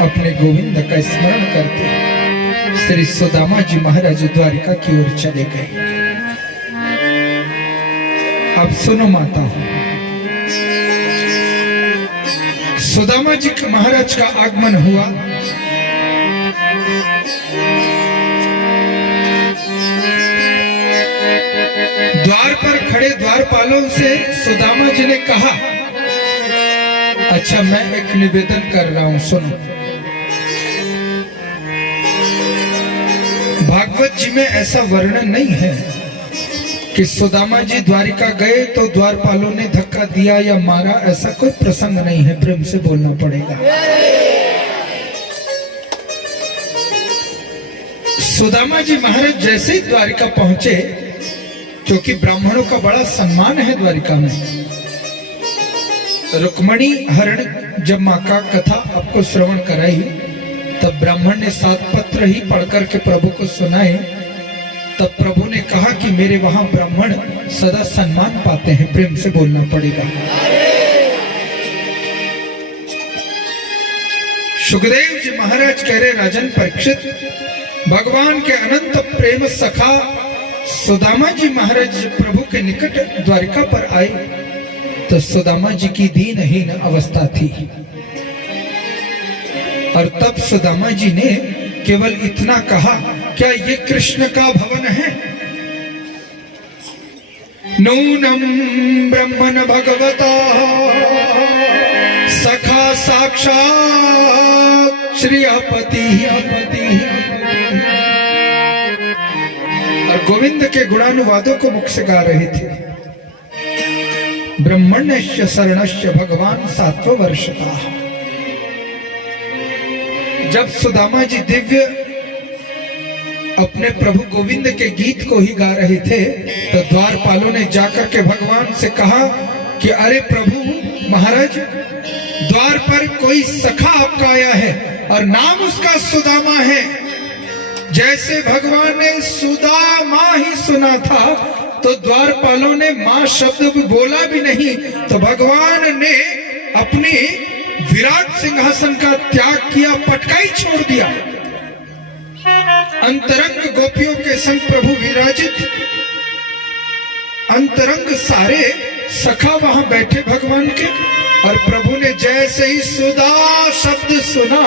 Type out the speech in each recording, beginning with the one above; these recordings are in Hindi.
अपने गोविंद का स्मरण करते श्री सुदामा जी महाराज द्वारिका की ओर चले गए। अब सुनो माता, सुदामा जी महाराज का आगमन हुआ। द्वार पर खड़े द्वारपालों से सुदामा जी ने कहा, अच्छा मैं एक निवेदन कर रहा हूं, सुनो। भागवत जी में ऐसा वर्णन नहीं है कि सुदामा जी द्वारिका गए तो द्वारपालों ने धक्का दिया या मारा, ऐसा कोई प्रसंग नहीं है। प्रेम से बोलना पड़ेगा। सुदामा जी महाराज जैसे ही द्वारिका पहुंचे, क्योंकि ब्राह्मणों का बड़ा सम्मान है द्वारिका में, रुक्मणी हरण जब माँ का कथा आपको श्रवण कराई, तब ब्राह्मण ने 7 पत्र ही पढ़कर के प्रभु को सुनाए। तब प्रभु ने कहा कि मेरे वहां ब्राह्मण सदा सम्मान पाते हैं। प्रेम से बोलना पड़ेगा। सुखदेव जी महाराज कह रहे, राजन परीक्षित, भगवान के अनंत प्रेम सखा सुदामा जी महाराज प्रभु के निकट द्वारिका पर आए तो सुदामा जी की दीनहीन अवस्था थी। और तब सुदामा जी ने केवल इतना कहा, क्या ये कृष्ण का भवन है? नूनम ब्रह्मन भगवता सखा साक्षात श्रीपति। और गोविंद के गुणानुवादों को मुख से गा रहे थे। ब्रह्मण्य शरणस्य भगवान 7 वर्षता। जब सुदामा जी दिव्य अपने प्रभु गोविंद के गीत को ही गा रहे थे, तो द्वारपालों ने जाकर के भगवान से कहा कि अरे प्रभु महाराज, द्वार पर कोई सखा आपका आया है और नाम उसका सुदामा है। जैसे भगवान ने सुदामा ही सुना था तो द्वारपालों ने मां शब्द भी बोला भी नहीं, तो भगवान ने अपनी विराट सिंहासन का त्याग किया, पटकाई छोड़ दिया। अंतरंग गोपियों के संग प्रभु विराजित, अंतरंग सारे सखा वहां बैठे भगवान के। और प्रभु ने जैसे ही सुदा शब्द सुना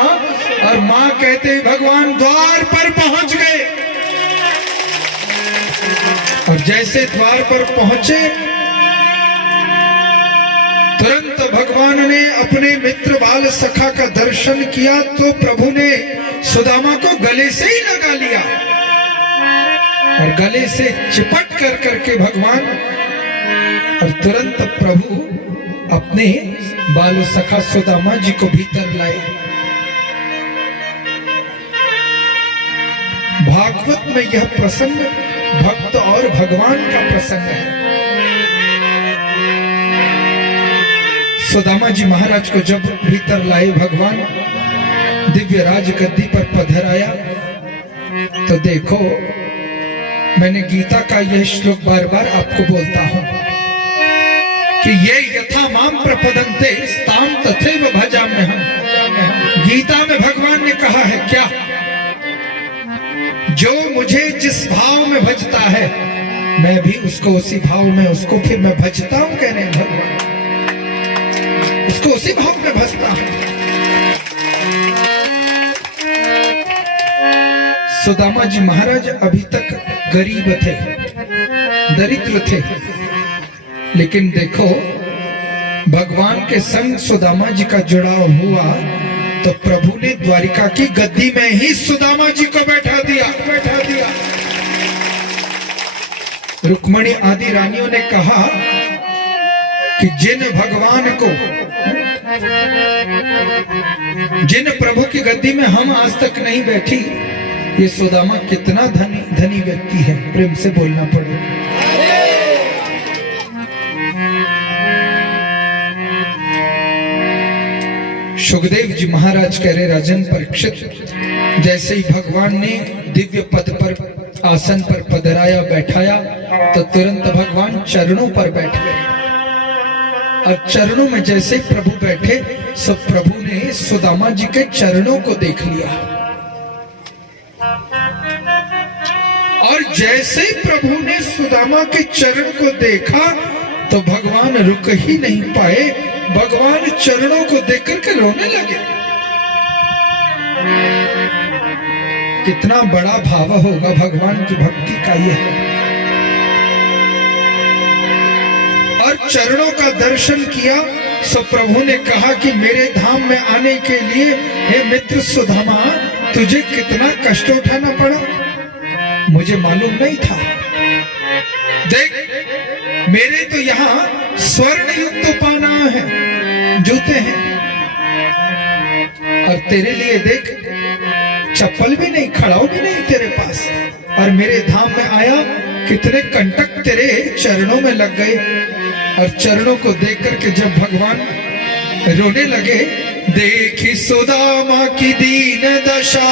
और मां कहते भगवान द्वार पर पहुंच गए। और जैसे द्वार पर पहुंचे, तुरंत भगवान ने अपने मित्र बाल सखा का दर्शन किया तो प्रभु ने सुदामा को गले से ही लगा लिया और गले से चिपट कर करके भगवान, और तुरंत प्रभु अपने बाल सखा सुदामा जी को भीतर लाए। भागवत में यह प्रसंग भक्त और भगवान का प्रसंग है। सुदामा जी महाराज को जब भीतर लाए भगवान, दिव्य राज गद्दी पर पधराया, तो देखो मैंने गीता का यह श्लोक बार बार आपको बोलता हूं कि ये यथा माम प्रपदन्ते ताम तथैव भजाम्यहम्। गीता में भगवान ने कहा है क्या, जो मुझे जिस भाव में भजता है मैं भी उसको उसी भाव में उसको फिर मैं भजता हूं। कह रहे हैं भगवान, उसको उसी भाव में भजता हूं। सुदामा जी महाराज अभी तक गरीब थे, दरिद्र थे, लेकिन देखो भगवान के संग सुदामा जी का जुड़ाव हुआ तो प्रभु ने द्वारिका की गद्दी में ही सुदामा जी को बैठा दिया। रुक्मणी आदि रानियों ने कहा कि जिन भगवान को, जिन प्रभु की गद्दी में हम आज तक नहीं बैठी, ये सुदामा कितना धनी व्यक्ति है। प्रेम से बोलना पड़ेगा। सुखदेव जी महाराज कह रहे, राजन परीक्षित, जैसे ही भगवान ने दिव्य पद पर आसन पर पधराया बैठाया तो तुरंत भगवान चरणों पर बैठ गए। और चरणों में जैसे प्रभु बैठे, सब प्रभु ने सुदामा जी के चरणों को देख लिया। और जैसे ही प्रभु ने सुदामा के चरण को देखा तो भगवान रुक ही नहीं पाए, भगवान चरणों को देख करके रोने लगे। कितना बड़ा भाव होगा भगवान की भक्ति का ये है। और चरणों का दर्शन किया, सो प्रभु ने कहा कि मेरे धाम में आने के लिए हे मित्र सुदामा, तुझे कितना कष्ट उठाना पड़ा, मुझे मालूम नहीं था। देख, मेरे तो यहाँ स्वर्ण युक्त पाना है, जूते हैं, और तेरे लिए देख चप्पल भी नहीं, खड़ाऊ भी नहीं तेरे पास, और मेरे धाम में आया, कितने कंटक तेरे चरणों में लग गए। और चरणों को देख करके जब भगवान रोने लगे, देखी सुदामा की दीन दशा,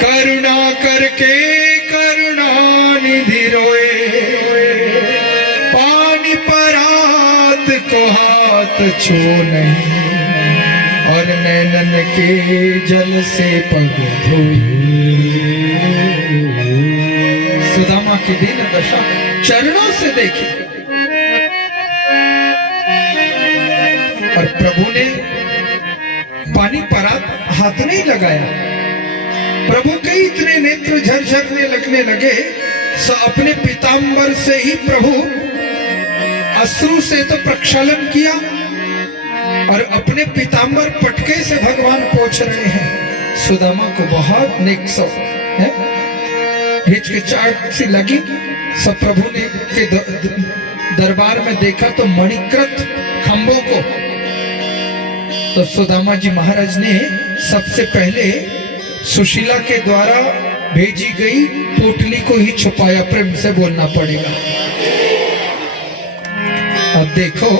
करुणा करके करुणा निधि रोए, पानी परात को हाथ छू नहीं, और नैनन के जल से पग धोए। सुदामा की दीन दशा चरणों से देखी। और प्रभु ने पानी परात हाथ नहीं लगाया, प्रभु के इतने नेत्र झरझरने लगने लगे, सो अपने पीतांबर से ही प्रभु अश्रु से तो प्रक्षालन किया, और अपने पीतांबर पटके से भगवान पोंछ रहे हैं। सुदामा को बहुत नेक सब है, हिचकिचाहट सी लगी। सब प्रभु ने के दरबार में देखा तो मणिकृत खंभों को, तो सुदामा जी महाराज ने सबसे पहले सुशीला के द्वारा भेजी गई पोटली को ही छुपाया। प्रेम से बोलना पड़ेगा। अब देखो,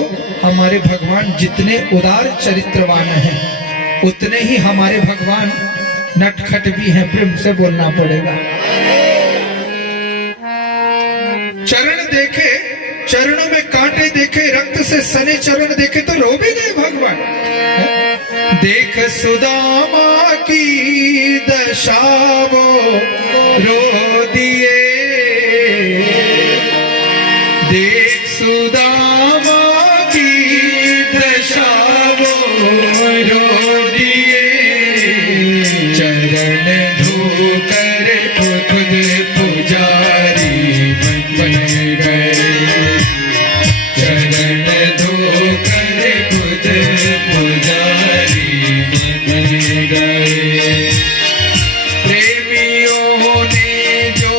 हमारे भगवान जितने उदार चरित्रवान हैं, उतने ही हमारे भगवान नटखट भी हैं। प्रेम से बोलना पड़ेगा। चरण देखे, चरणों में कांटे देखे, रक्त से सने चरण देखे तो रो भी गए भगवान। देख सुदामा की दशा वो रो दिए, देख सुदामा की दशा वो रो दिए, चरण धोकर खुद पुजारी बन गए, चरण धोकर खुद पुजारी बन गए। प्रेमियों ने जो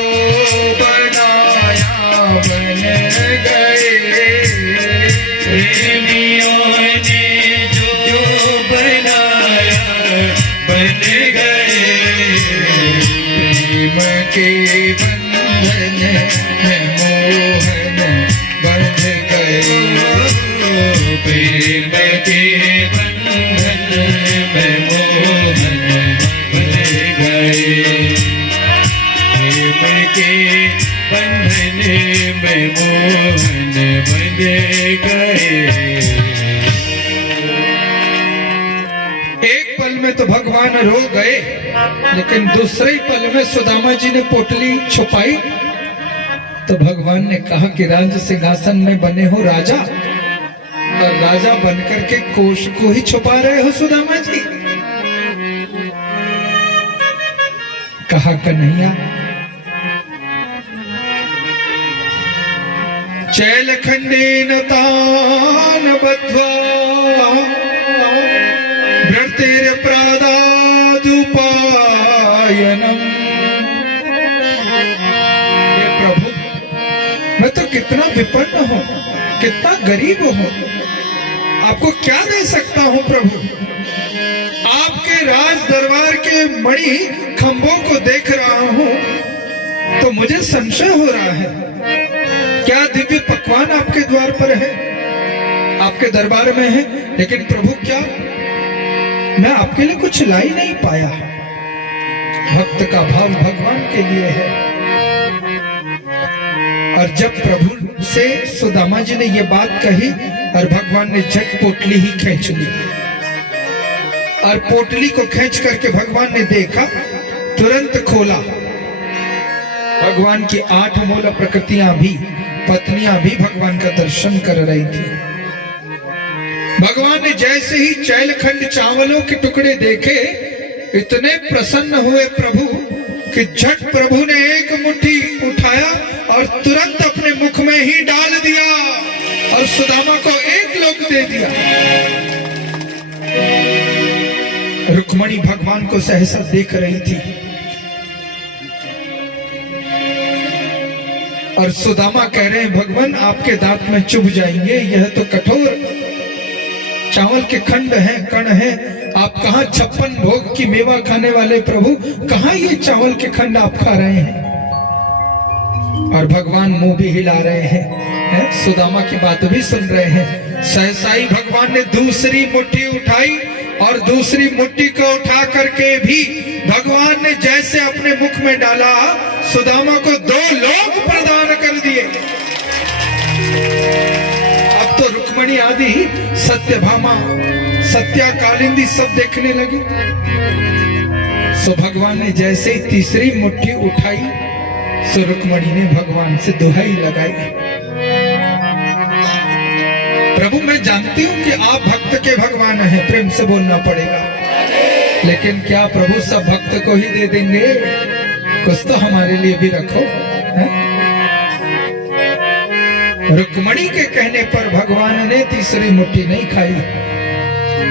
बनाया बन गए, प्रेमियों ने जो बनाया बन गए, प्रेम के बंधन में मोहन बंध गए, प्रेम के बंधन में मोहन बंध गए, प्रेम के बंधन में मोहन बंध गए। एक पल में तो भगवान रो गए, लेकिन दूसरे पल में सुदामा जी ने पोटली छुपाई तो भगवान ने कहा कि राज सिंहासन में बने हो राजा, और राजा बनकर के कोष को ही छुपा रहे हो सुदामा जी। कहा कन्हैया, चैल खंडेन तान बद्ध्वा भ्रतेर प्रादादुपायनम। ये प्रभु, मैं तो कितना विपन्न हूं, कितना गरीब हूं, आपको क्या दे सकता हूं प्रभु। आपके राज दरबार के मणि खंभों को देख रहा हूं तो मुझे संशय हो रहा है, क्या दिव्य पकवान आपके द्वार पर है, आपके दरबार में है, लेकिन प्रभु क्या मैं आपके लिए कुछ ला ही नहीं पाया। भक्त का भाव भगवान के लिए है। और जब प्रभु से सुदामा जी ने ये बात कही और भगवान ने झट पोटली ही खींच ली, और पोटली को खींच करके भगवान ने देखा, तुरंत खोला। भगवान की 8 मूल प्रकृतियां भी, पत्नियां भी भगवान का दर्शन कर रही थी। भगवान ने जैसे ही चैलखंड चावलों के टुकड़े देखे, इतने प्रसन्न हुए प्रभु कि झट प्रभु ने एक मुट्ठी उठाया और तुरंत अपने मुख में ही डाल दिया और सुदामा को एक लोक दे दिया। रुक्मणी भगवान को सहसा देख रही थी और सुदामा कह रहे हैं, भगवान आपके दांत में चुभ जाएंगे, यह तो कठोर चावल के खंड हैं, कण हैं। आप कहां 56 भोग की मेवा खाने वाले प्रभु, कहां ये चावल के खंड आप खा रहे हैं? और भगवान मुंह भी हिला रहे हैं, सुदामा की बात भी सुन रहे हैं। सहसा ही भगवान ने दूसरी मुट्ठी उठाई और दूसरी मुट्ठी को उठा करके भी भगवान ने जैसे अपने मुख में डाला, सुदामा को 2 लोक प्रदान कर दिए। अब तो रुक्मणी आदि, सत्यभामा, सत्या, कालिंदी सब देखने लगी। सो भगवान ने जैसे ही तीसरी मुट्ठी उठाई, सो रुक्मणी ने भगवान से दुहाई लगाई, प्रभु मैं जानती हूं कि आप भक्त के भगवान हैं, प्रेम से बोलना पड़ेगा, लेकिन क्या प्रभु सब भक्त को ही दे देंगे? कुछ तो हमारे लिए भी रखो। रुक्मणी के कहने पर भगवान ने तीसरी मुट्ठी नहीं खाई।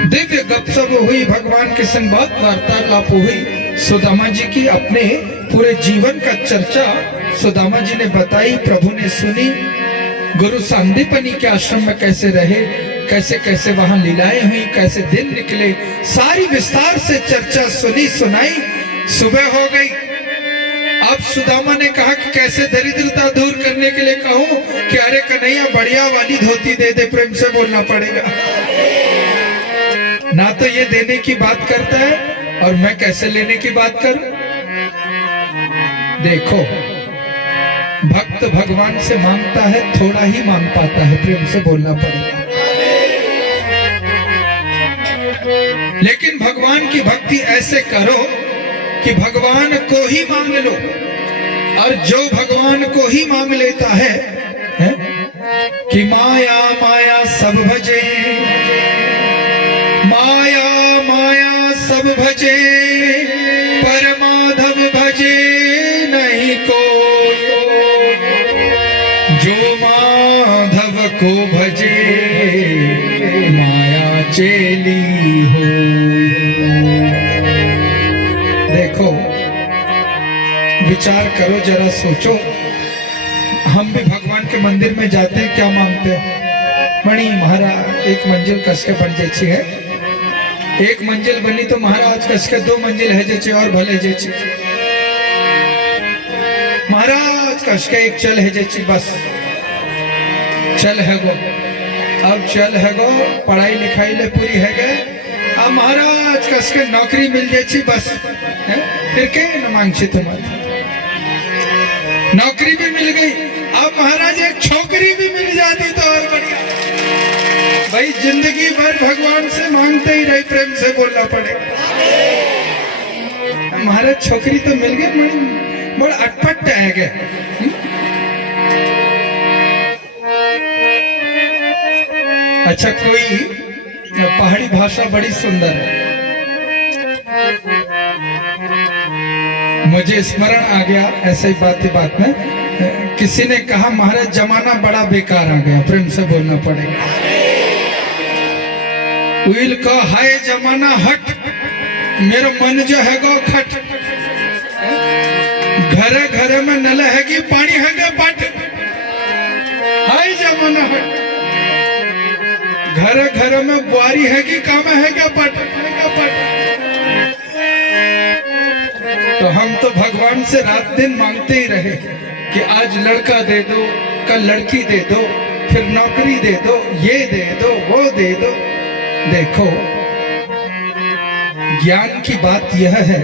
दिव्य गपशप हुई, भगवान के संग बात वार्तालाप हुई। सुदामा जी की अपने पूरे जीवन का चर्चा सुदामा जी ने बताई, प्रभु ने सुनी। गुरु सांदीपनी के आश्रम में कैसे रहे, कैसे कैसे वहां लीलाएं हुई, कैसे दिन निकले, सारी विस्तार से चर्चा सुनी सुनाई। सुबह हो गई। अब सुदामा ने कहा कि कैसे दरिद्रता दूर करने के लिए कहूं कि अरे कन्हैया बढ़िया वाली धोती दे दे, प्रेम से बोलना पड़ेगा। ना तो ये देने की बात करता है और मैं कैसे लेने की बात करूं? देखो, भक्त भगवान से मांगता है, थोड़ा ही मांग पाता है, प्रेम से बोलना पड़ेगा। लेकिन भगवान की भक्ति ऐसे करो कि भगवान को ही मांग लो, और जो भगवान को ही मांग लेता है कि माया माया सब भजे, माया माया सब भजे, पर माधव भजे नहीं कोई, जो माधव को भजे माया चेली हो। देखो, विचार करो, जरा सोचो, हम भी भगवान के मंदिर में जाते हैं, क्या मांगते हैं? मणि महाराज एक मंजिल कस के बन जाची है, एक मंजिल बनी तो महाराज कस के 2 मंजिल है जेची और भले जेची, महाराज कस के एक चल है जेची, बस चल है गो, अब चल है गो, पढ़ाई लिखाई ले पूरी है गए, अब महाराज कस के नौकरी मिल जाची, बस है? फिर के न मांगछी तुम्हारी, नौकरी भी मिल गई, अब महाराज एक छोकरी भी मिल जाती तो और बढ़िया। भाई जिंदगी भर भगवान से मांगते ही रहे, प्रेम से बोलना पड़ेगा। महाराज छोकरी तो मिल गई, बड़ा अटपट है गए। अच्छा, कोई पहाड़ी भाषा बड़ी सुंदर है, मुझे स्मरण आ गया ऐसे ही बात में, किसी ने कहा महाराज जमाना बड़ा बेकार आ गया, प्रेम से बोलना पड़ेगा। उइल का हाय जमाना हट, मेरा मन जो है गो खट, घर घर में नल हैगी पानी हैगा पट, हाय जमाना हट, घर घर में बुआरी हैगी काम हैगा पट, तो हम तो भगवान से रात दिन मांगते ही रहे कि आज लड़का दे दो, कल लड़की दे दो, फिर नौकरी दे दो, ये दे दो, वो दे दो। देखो, ज्ञान की बात यह है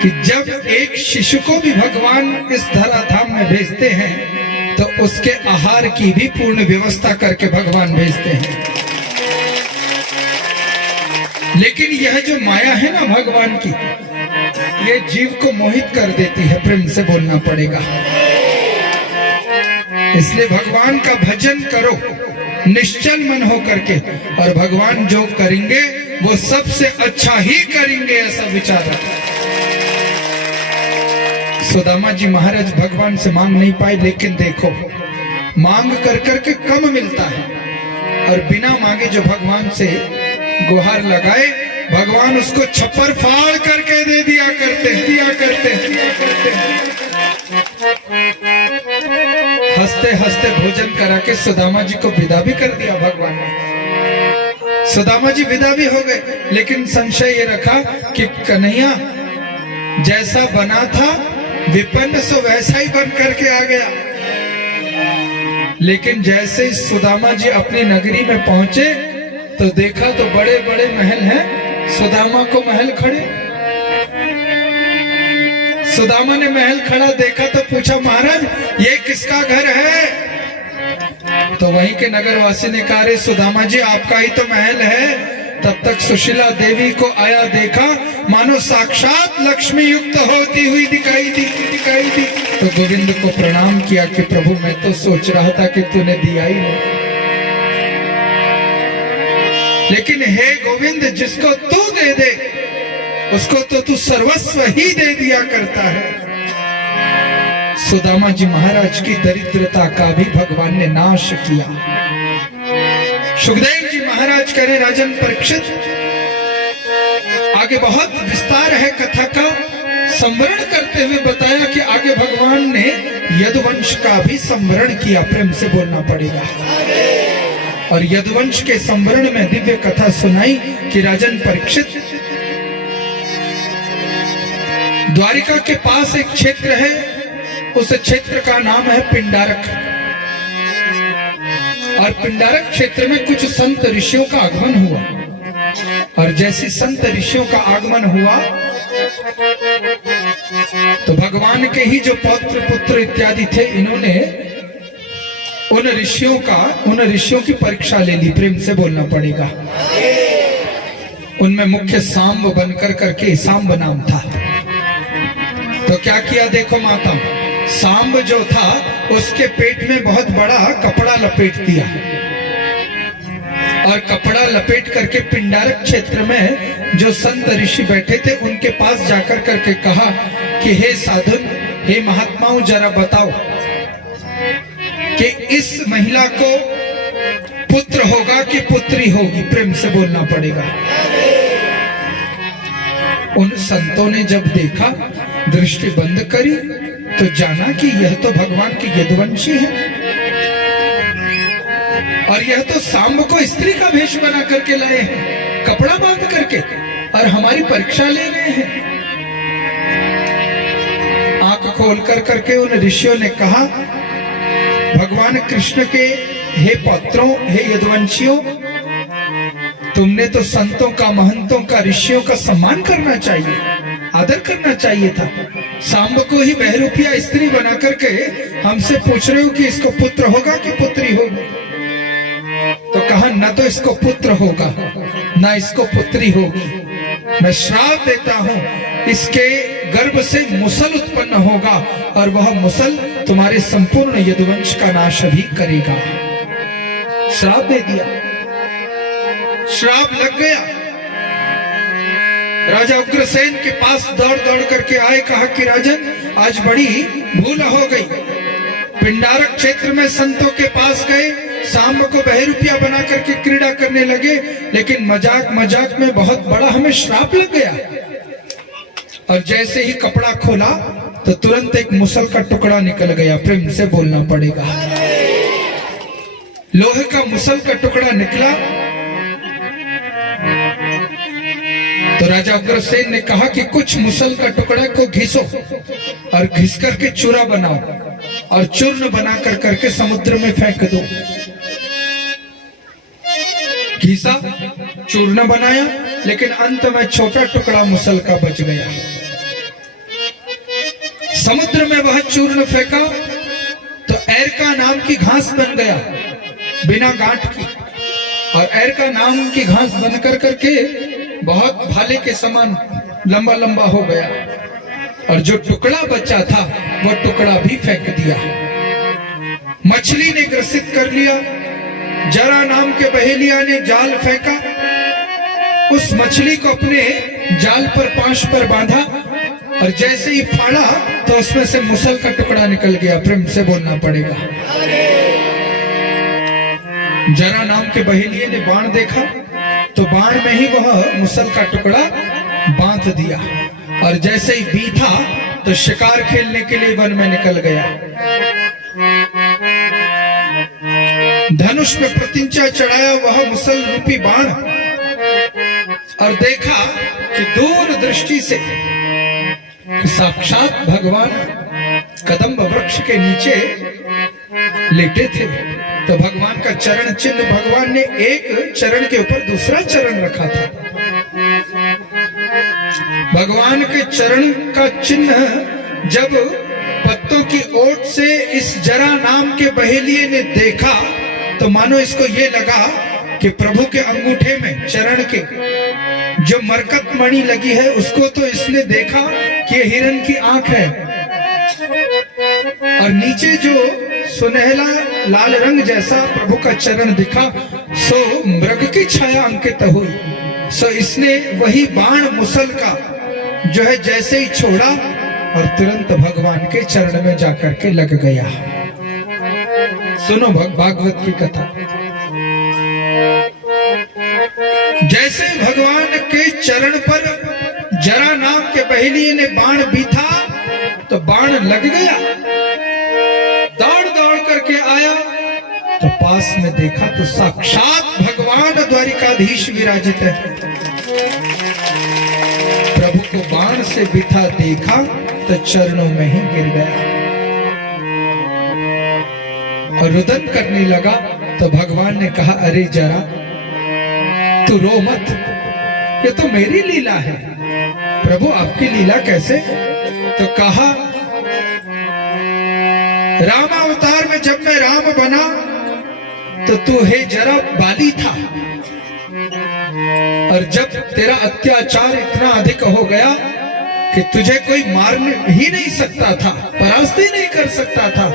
कि जब एक शिशु को भी भगवान इस धराधाम में भेजते हैं तो उसके आहार की भी पूर्ण व्यवस्था करके भगवान भेजते हैं। लेकिन यह जो माया है ना भगवान की, ये जीव को मोहित कर देती है, प्रेम से बोलना पड़ेगा। इसलिए भगवान का भजन करो निश्चल मन हो करके, और भगवान जो करेंगे वो सबसे अच्छा ही करेंगे, ऐसा विचार रखो। सुदामा जी महाराज भगवान से मांग नहीं पाए, लेकिन देखो मांग कर करके कम मिलता है, और बिना मांगे जो भगवान से गुहार लगाए, भगवान उसको छप्पर फाड़ करके दे दिया करते। हंसते हंसते भोजन करा के सुदामा जी को विदा भी कर दिया भगवान ने। सुदामा जी विदा भी हो गए, लेकिन संशय ये रखा कि कन्हैया जैसा बना था विपन्न सो वैसा ही बन करके आ गया। लेकिन जैसे ही सुदामा जी अपनी नगरी में पहुंचे तो देखा तो बड़े बड़े महल हैं, सुदामा को महल खड़े। सुदामा ने महल खड़ा देखा तो पूछा, महाराज ये किसका घर है? तो वहीं के नगरवासी ने कहा, रे सुदामा जी आपका ही तो महल है। तब तक सुशीला देवी को आया देखा, मानो साक्षात लक्ष्मी युक्त होती हुई दिखाई दी। तो गोविंद को प्रणाम किया कि प्रभु मैं तो सोच रहा था कि तूने दिया ही नहीं, लेकिन हे गोविंद जिसको तू दे दे उसको तो तू सर्वस्व ही दे दिया करता है। सुदामा जी महाराज की दरिद्रता का भी भगवान ने नाश किया। सुखदेव जी महाराज कह रहे, राजन परीक्षित आगे बहुत विस्तार है कथा का, संवरण करते हुए बताया कि आगे भगवान ने यदुवंश का भी संवरण किया। प्रेम से बोलना पड़ेगा। और यदुवंश के संवरण में दिव्य कथा सुनाई कि राजन परीक्षित, द्वारिका के पास एक क्षेत्र है, उस क्षेत्र का नाम है पिंडारक। और पिंडारक क्षेत्र में कुछ संत ऋषियों का आगमन हुआ, और जैसे संत ऋषियों का आगमन हुआ तो भगवान के ही जो पौत्र पुत्र इत्यादि थे, इन्होंने उन ऋषियों की परीक्षा ले ली। प्रेम से बोलना पड़ेगा। उनमें मुख्य सांब बनकर करके सांब नाम था। तो क्या किया देखो माता, सांब जो था उसके पेट में बहुत बड़ा कपड़ा लपेट दिया, और कपड़ा लपेट करके पिंडारक क्षेत्र में जो संत ऋषि बैठे थे उनके पास जाकर करके कहा कि हे साधुन, हे महात्माओं, जरा बताओ कि इस महिला को पुत्र होगा कि पुत्री होगी? प्रेम से बोलना पड़ेगा। उन संतों ने जब देखा, दृष्टि बंद करी तो जाना कि यह तो भगवान की यदुवंशी है, और यह तो सांब को स्त्री का भेष बना करके लाए हैं, कपड़ा बांध करके, और हमारी परीक्षा ले रहे हैं। आंख खोल कर करके उन ऋषियों ने कहा, भगवान कृष्ण के हे पौत्रों, हे यदुवंशियों, तुमने तो संतों का, महंतों का, ऋषियों का सम्मान करना चाहिए, आदर करना चाहिए था। सांब को ही बहरूपिया स्त्री बना करके हमसे पूछ रहे हो कि इसको पुत्र होगा कि पुत्री होगी? तो कहा, न तो इसको पुत्र होगा न इसको पुत्री होगी। मैं श्राप देता हूं, इसके गर्भ से मुसल उत्पन्न होगा, और वह मुसल तुम्हारे संपूर्ण यदुवंश का नाश भी करेगा। श्राप दे दिया, श्राप लग गया। राजा उग्रसेन के पास दौड़ दौड़ करके आए, कहा कि राजन आज बड़ी भूल हो गई। पिंडारक क्षेत्र में संतों के पास गए, सांब को बहरूपिया बना करके क्रीड़ा करने लगे, लेकिन मजाक मजाक में बहुत बड़ा हमें श्राप लग गया। और जैसे ही कपड़ा खोला तो तुरंत एक मुसल का टुकड़ा निकल गया। प्रेम से बोलना पड़ेगा। लोहे का मुसल का टुकड़ा निकला तो राजा उग्रसेन ने कहा कि कुछ मुसल का टुकड़ा को घिसो, और घिस करके चूरा बनाओ, और चूर्ण बना कर करके समुद्र में फेंक दो। घिसा, चूर्ण बनाया, लेकिन अंत में छोटा टुकड़ा मुसल का बच गया। समुद्र में वह चूर्ण फेंका तो एरका नाम की घास बन गया बिना गांठ की, और एरका नाम की घास बन करके बहुत भाले के समान लंबा लंबा हो गया, और जो टुकड़ा बचा था वो टुकड़ा भी फेंक दिया। मछली ने ग्रसित कर लिया। जरा नाम के बहेलिया ने जाल फेंका, उस मछली को अपने जाल पर पांश पर बांधा, और जैसे ही फाड़ा तो उसमें से मुसल का टुकड़ा निकल गया। प्रेम से बोलना पड़ेगा। जरा नाम के बहेलिये ने बाण देखा तो बाण में ही वह मुसल का टुकड़ा बांध दिया, और जैसे ही बीथा तो शिकार खेलने के लिए वन में निकल गया। धनुष में प्रतिंचा चढ़ाया वह मुसल रूपी बाण, और देखा कि दूर दृष्टि से साक्षात भगवान कदम्ब वृक्ष के नीचे लेटे थे। तो भगवान का चरण चिन्ह, भगवान ने एक चरण के ऊपर दूसरा चरण रखा था। भगवान के चरण का चिन्ह जब पत्तों की ओट से इस जरा नाम के बहेलिये ने देखा तो मानो इसको ये लगा कि प्रभु के अंगूठे में चरण के जो मरकत मणि लगी है उसको तो इसने देखा कि ये हिरण की आंख है, और नीचे जो सुनहला लाल रंग जैसा प्रभु का चरण दिखा सो मृग की छाया अंकित हुई। सो इसने वही बाण मुसल का जो है जैसे ही छोड़ा और तुरंत भगवान के चरण में जाकर के लग गया। सुनो भागवत की कथा। जैसे भगवान के चरण पर जरा नाम के बहेलिये ने बाण बीथा तो बाण लग गया। दौड़ दौड़ करके आया तो पास में देखा तो साक्षात भगवान द्वारिकाधीश विराजित है। प्रभु को बाण से बिठा देखा तो चरणों में ही गिर गया और रुदन करने लगा। तो भगवान ने कहा, अरे जरा तू रो मत, ये तो मेरी लीला है। प्रभु आपकी लीला कैसे? तो कहा, रामावतार में जब मैं राम बना तो तू हे जरा बाली था, और जब तेरा अत्याचार इतना अधिक हो गया कि तुझे कोई मार ही नहीं सकता था, परास्त ही नहीं कर सकता था,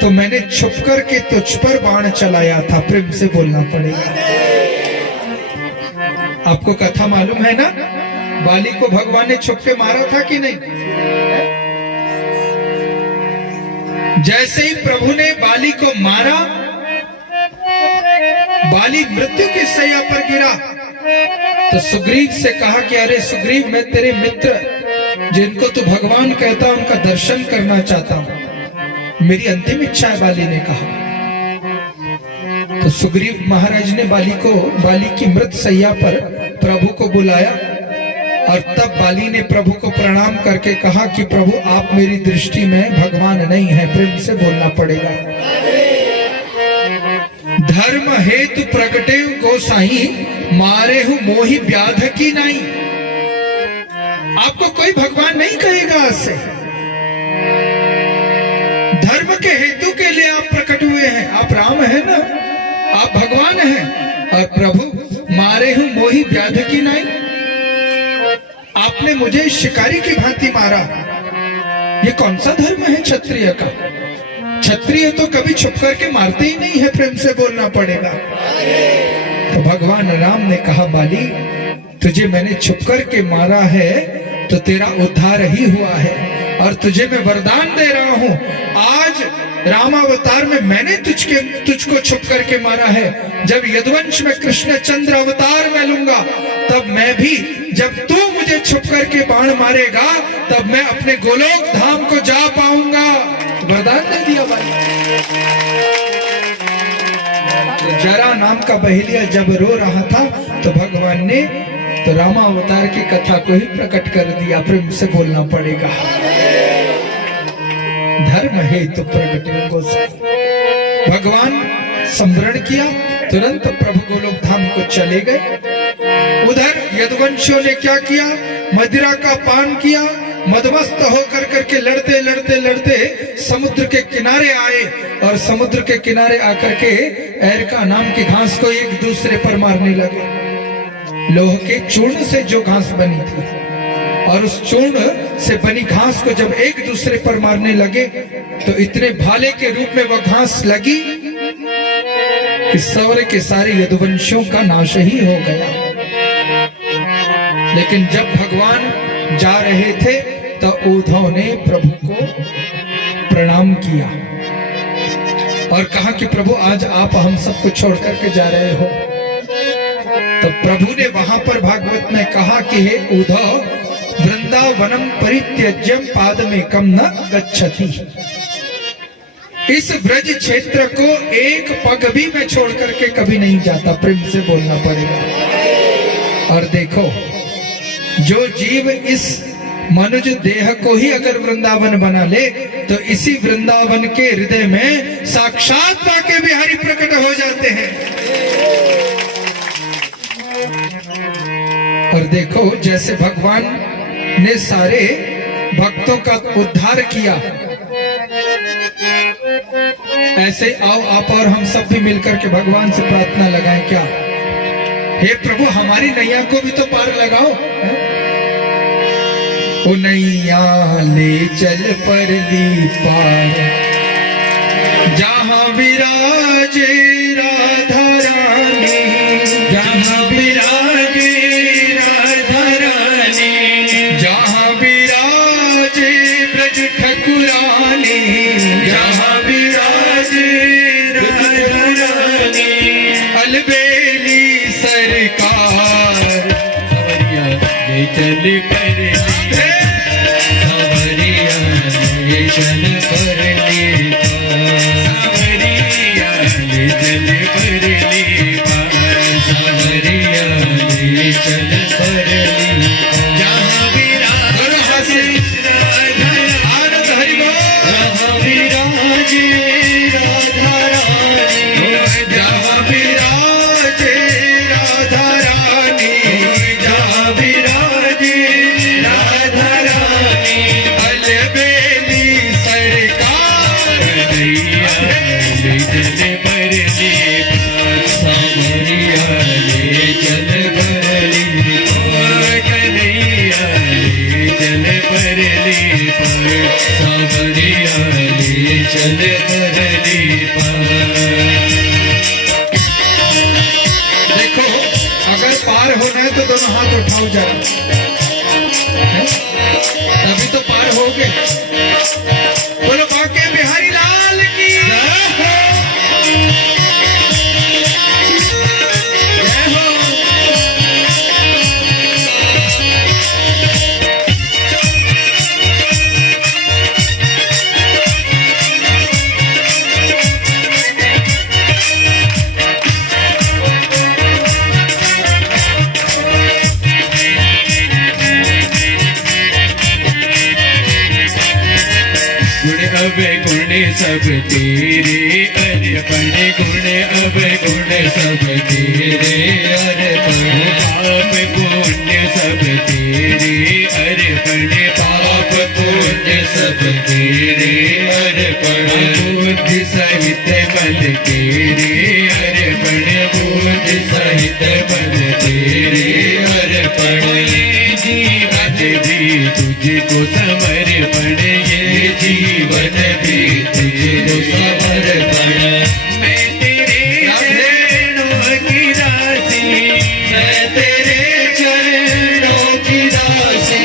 तो मैंने छुप करके तुझ पर बाण चलाया था। प्रेम से बोलना पड़ेगा। आपको कथा मालूम है ना, बाली को भगवान ने छुप के मारा था कि नहीं? जैसे ही प्रभु ने बाली को मारा, बाली मृत्यु की सैया पर गिरा तो सुग्रीव से कहा कि अरे सुग्रीव, मैं तेरे मित्र जिनको तू भगवान कहता उनका दर्शन करना चाहता हूं, मेरी अंतिम इच्छा है। बाली ने कहा। तो सुग्रीव महाराज ने बाली की मृत सैया पर प्रभु को बुलाया, और तब बाली ने प्रभु को प्रणाम करके कहा कि प्रभु आप मेरी दृष्टि में भगवान नहीं है। प्रेम से बोलना पड़ेगा। धर्म हेतु प्रकटे गोसाई, मारे हूं मोहि व्याध की नहीं। आपको कोई भगवान नहीं कहेगा आज से। धर्म के हेतु के लिए आप प्रकट हुए हैं। आप राम है ना, आप भगवान हैं। और प्रभु मारे हूं मोहि व्याध की नहीं, आपने मुझे शिकारी की भांति मारा। ये कौन सा धर्म है क्षत्रिय का? क्षत्रिय तो कभी छुप करके मारते ही नहीं है। प्रेम से बोलना पड़ेगा। तो भगवान राम ने कहा, बाली तुझे मैंने छुप करके मारा है तो तेरा उद्धार ही हुआ है, और तुझे मैं वरदान दे रहा हूं, आज रामावतार में मैंने तुझको छुप करके मारा है। जब यदुवंश में कृष्ण चंद्र अवतार में लूंगा, तब मैं भी, जब तू मुझे छुप करके बाण मारेगा तब मैं अपने गोलोक धाम को जा पाऊंगा। वरदान दे दिया भाई। तो जरा नाम का बहेलिया जब रो रहा था तो भगवान ने तो रामावतार की कथा को ही प्रकट कर दिया। प्रेम से बोलना पड़ेगा। धर्म हेतु प्रकट गोसाई। भगवान स्मरण किया, तुरंत प्रभु गोलोक धाम को चले गए। उधर यदुवंशियों ने क्या किया, मदिरा का पान किया, मदमस्त होकर करके लड़ते लड़ते लड़ते समुद्र के किनारे आए और समुद्र के किनारे आकर के एरका नाम की घास को एक दूसरे पर मारने लगे। लोह के चूर्ण से जो घास बनी थी और उस चूर्ण से बनी घास को जब एक दूसरे पर मारने लगे तो इतने भाले के रूप में वह घास लगी कि सारे के सारे यदुवंशियों का नाश ही हो गया। लेकिन जब भगवान जा रहे थे तो उद्धव ने प्रभु को प्रणाम किया और कहा कि प्रभु आज आप हम सबको छोड़ करके जा रहे हो। तो प्रभु ने वहां पर भागवत में कहा कि हे उद्धव, वृंदावनम परित्यज्यम पादमेकम न गच्छति। इस ब्रज क्षेत्र को एक पग भी मैं छोड़ करके कभी नहीं जाता। प्रेम से बोलना पड़ेगा। और देखो, जो जीव इस मनुज देह को ही अगर वृंदावन बना ले तो इसी वृंदावन के हृदय में साक्षात बाके बिहारी प्रकट हो जाते हैं। और देखो, जैसे भगवान ने सारे भक्तों का उद्धार किया, ऐसे आओ आप और हम सब भी मिलकर के भगवान से प्रार्थना लगाएं। क्या, हे प्रभु, हमारी नैया को भी तो पार लगाओ। ओ नैया ले चल परली पार, जहां विराजे राधा रानी, जहां विराजे राधा रानी, जहां विराजे ब्रज ठकुरानी, जहां विराजे राधा रानी, अलबेली सरकार, ले चल परली, चल परली, सावरिया ले चल परली, सावरिया ले चल परली, जहाँ विराजे आनंद हरिओ, जहाँ विराजे राधा रानी, जहाँ विराजे राधा रानी, जहाँ विराजे राधा रानी, अलबेली सरकार, ले चल परली, सावरिया ले चल परली, कन्हैया ले चल परली, सावरिया ले चल परली। देखो, अगर पार होना है तो दोनों हाथ उठाओ जरा, तभी तो पार हो गए। बोलो बाके बिहारी लाल की जय हो। गुण सब तेरे अर्पण, गुण अब गुण सब तेरे अर्पण, पाप पुण्य सब तेरे अर्पण, पाप पुण्य सब तेरे अर्पण, बुद्धि सहित बल तेरे अर्पण, बुद्धि सहित बल तेरे अर्पण, जीवन भी तुझको समर्पण, ये जीवन भी तुझको समर्पण, मैं तेरे चरणों की दासी, मैं तेरे चरणों की दासी,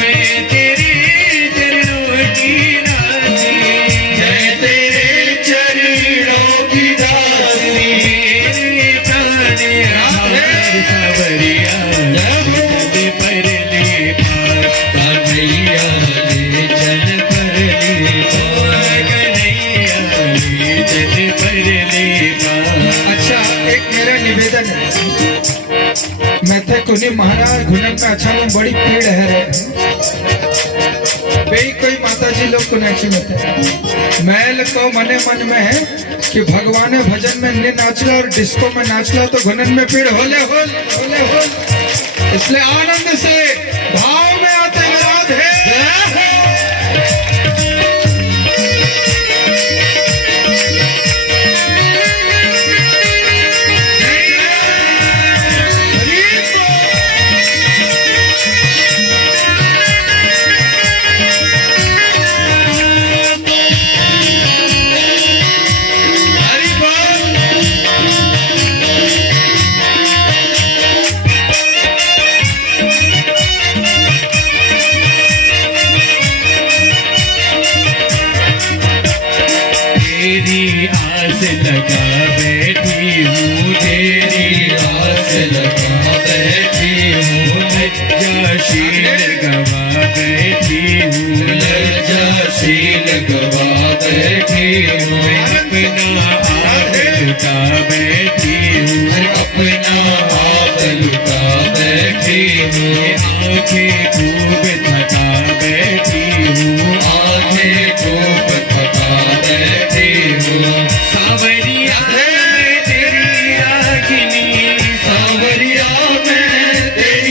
मैं तेरे चरणों की दासी, मैं तेरे चरणों की दासी, प्राण सावरिया चल परली, सावरिया ले चल परली, कन्हैया ले चल सुनी महाराज घुनन में अच्छा में बड़ी पीड़ है बेई कोई माता जी लोग को नाची में मैल को मने मन में है कि भगवान भजन में ने नाचला और डिस्को में नाचला तो घुनन में पीड़ होले होल होले होल। इसलिए आनंद से भाव में आते हुए राधे तेरी आस लगा बैठी हूँ, तेरी आस लगा बैठी हूँ, लज्जाशील गवा बैठी हूँ, लज्जाशील गवा बैठी हूँ, अपना हाथ लुटा बैठी हूँ, अपना हाथ लुटा बैठी हूँ, आंखें खूब